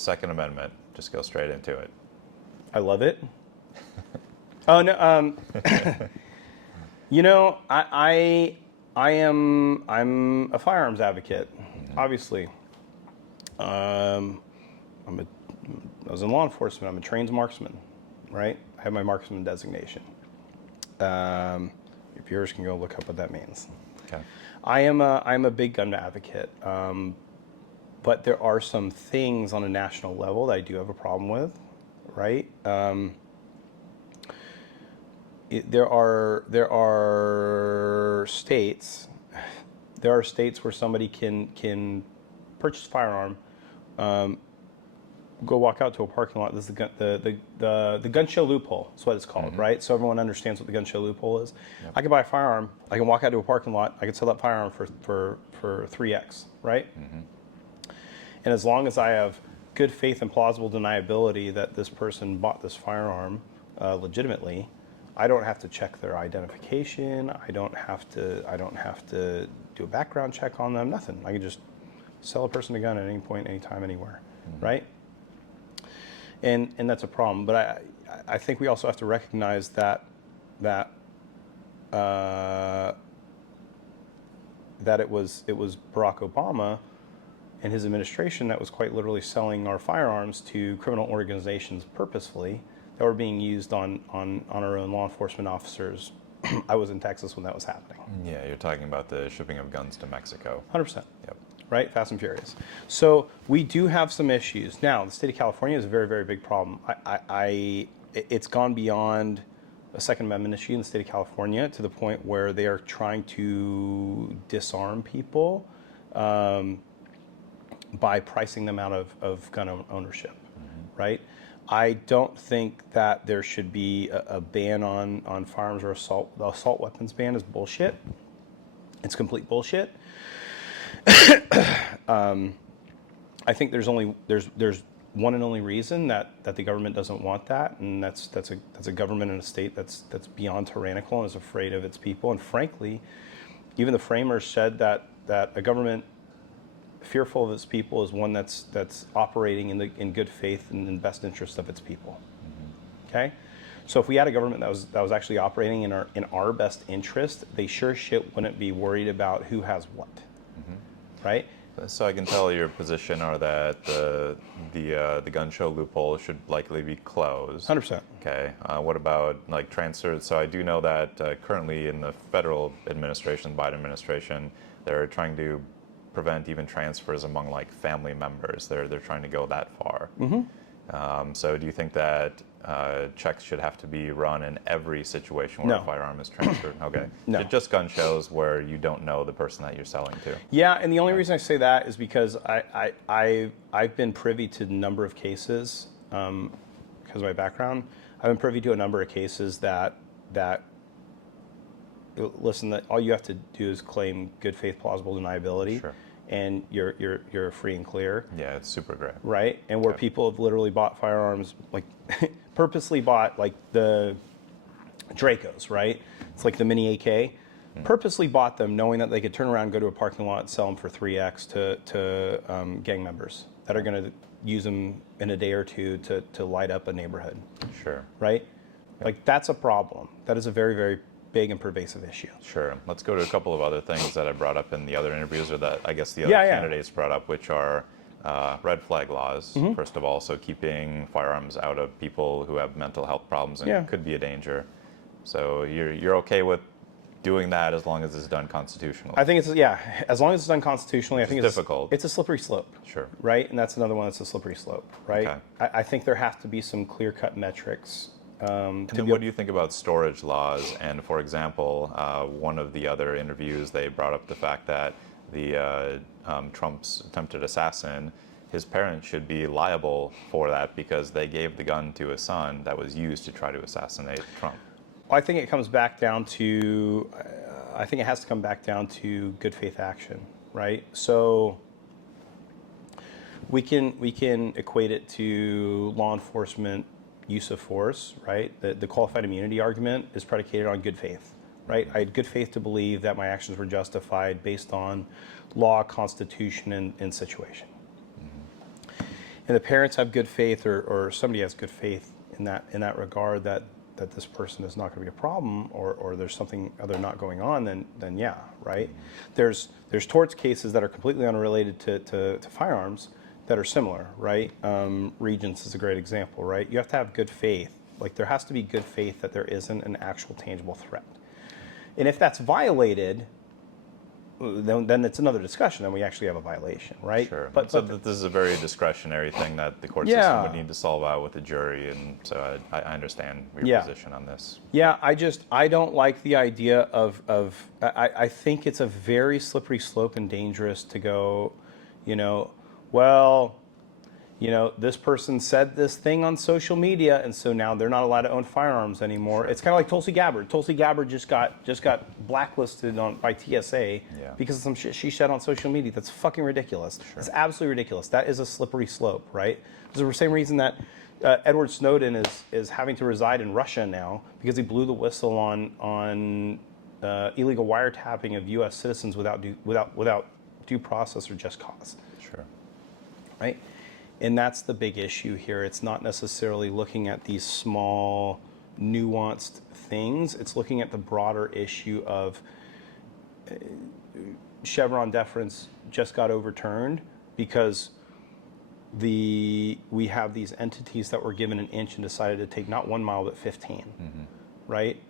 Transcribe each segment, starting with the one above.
Second Amendment. Just go straight into it. I love it. Oh no, you know, I'm a firearms advocate. Obviously, I was in law enforcement. I'm a trained marksman, right? I have my marksman designation. Your viewers can go look up what that means. Okay. I'm a big gun advocate, but there are some things on a national level that I do have a problem with, right? There are states where somebody can purchase a firearm, go walk out to a parking lot. This is the gun show loophole. That's what it's called, right? So everyone understands what the gun show loophole is. Yep. I can buy a firearm. I can walk out to a parking lot. I can sell that firearm for 3x, right? And as long as I have good faith and plausible deniability that this person bought this firearm legitimately, I don't have to check their identification. I don't have to do a background check on them. Nothing. I can just sell a person a gun at any point, anytime, anywhere, right? And that's a problem. But I think we also have to recognize that it was Barack Obama and his administration that was quite literally selling our firearms to criminal organizations purposefully that were being used on our own law enforcement officers. I was in Texas when that was happening. Yeah, you're talking about the shipping of guns to Mexico. 100%. Yep. Right? Fast and Furious. So we do have some issues. Now, the state of California is a very, very big problem. It's gone beyond a Second Amendment issue in the state of California to the point where they are trying to disarm people by pricing them out of gun ownership, right? I don't think that there should be a ban on firearms or assault. The assault weapons ban is bullshit. It's complete bullshit. I think there's one and only reason that the government doesn't want that, and that's a government in a state that's beyond tyrannical and is afraid of its people. And frankly, even the framers said that a government fearful of its people is one that's operating in good faith and in the best interest of its people. Okay, so if we had a government that was actually operating in our best interest, they sure shit wouldn't be worried about who has what, right? So I can tell your position are that the gun show loophole should likely be closed. 100%. Okay. What about like transfers? So I do know that currently in the federal administration, Biden administration, they're trying to prevent even transfers among like family members. They're trying to go that far. So do you think that checks should have to be run in every situation where a firearm is transferred? Okay. No. Just gun shows where you don't know the person that you're selling to. Yeah, and the only reason I say that is because I've been privy to a number of cases, because of my background. I've been privy to a number of cases that listen, that all you have to do is claim good faith, plausible deniability, and you're free and clear. Yeah, it's super great. Right, and where people have literally bought firearms, like purposely bought like the Dracos, right? It's like the mini AK. Purposely bought them knowing that they could turn around, go to a parking lot, and sell them for 3x to gang members that are going to use them in a day or two to light up a neighborhood. Sure. Right? Like that's a problem. That is a very, very big and pervasive issue. Sure. Let's go to a couple of other things that I brought up in the other interviews, or that I guess the other candidates brought up, which are red flag laws, first of all, so keeping firearms out of people who have mental health problems and could be a danger. So you're okay with doing that as long as it's done constitutionally? I think it's, as long as it's done constitutionally. I think it's difficult. It's a slippery slope. Sure. Right? And that's another one that's a slippery slope, right? Okay. I think there have to be some clear-cut metrics. And then what do you think about storage laws? And for example, one of the other interviews, they brought up the fact that the Trump's attempted assassin, his parents should be liable for that because they gave the gun to his son that was used to try to assassinate Trump. Well, I think it comes back down to, I think it has to come back down to good faith action, right? So we can equate it to law enforcement use of force, right? The qualified immunity argument is predicated on good faith, right? I had good faith to believe that my actions were justified based on law, constitution, and situation. and the parents have good faith, or somebody has good faith in that regard, that this person is not going to be a problem, or there's something other not going on, then yeah, right? There's torts cases that are completely unrelated to firearms that are similar, right? Regents is a great example, right? You have to have good faith. Like, there has to be good faith that there isn't an actual tangible threat. And if that's violated, then it's another discussion, and we actually have a violation, right? Sure. But So this is a very discretionary thing that the court Yeah. system would need to solve out with the jury, and so I understand your Yeah. position on this. yeah, I don't like the idea of I think it's a very slippery slope and dangerous to go, well, this person said this thing on social media, and so now they're not allowed to own firearms anymore. It's kind of like Tulsi Gabbard. Tulsi Gabbard just got blacklisted by TSA because of some shit she said on social media. That's fucking ridiculous. It's absolutely ridiculous. That is a slippery slope, right? It's the same reason that Edward Snowden is having to reside in Russia now, because he blew the whistle on illegal wiretapping of U.S. citizens without due process or just cause. Sure. Right? And that's the big issue here. It's not necessarily looking at these small, nuanced things. It's looking at the broader issue of Chevron deference just got overturned because we have these entities that were given an inch and decided to take not 1 mile but 15, right?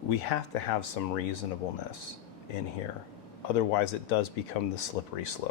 We have to have some reasonableness in here. Otherwise, it does become the slippery slope.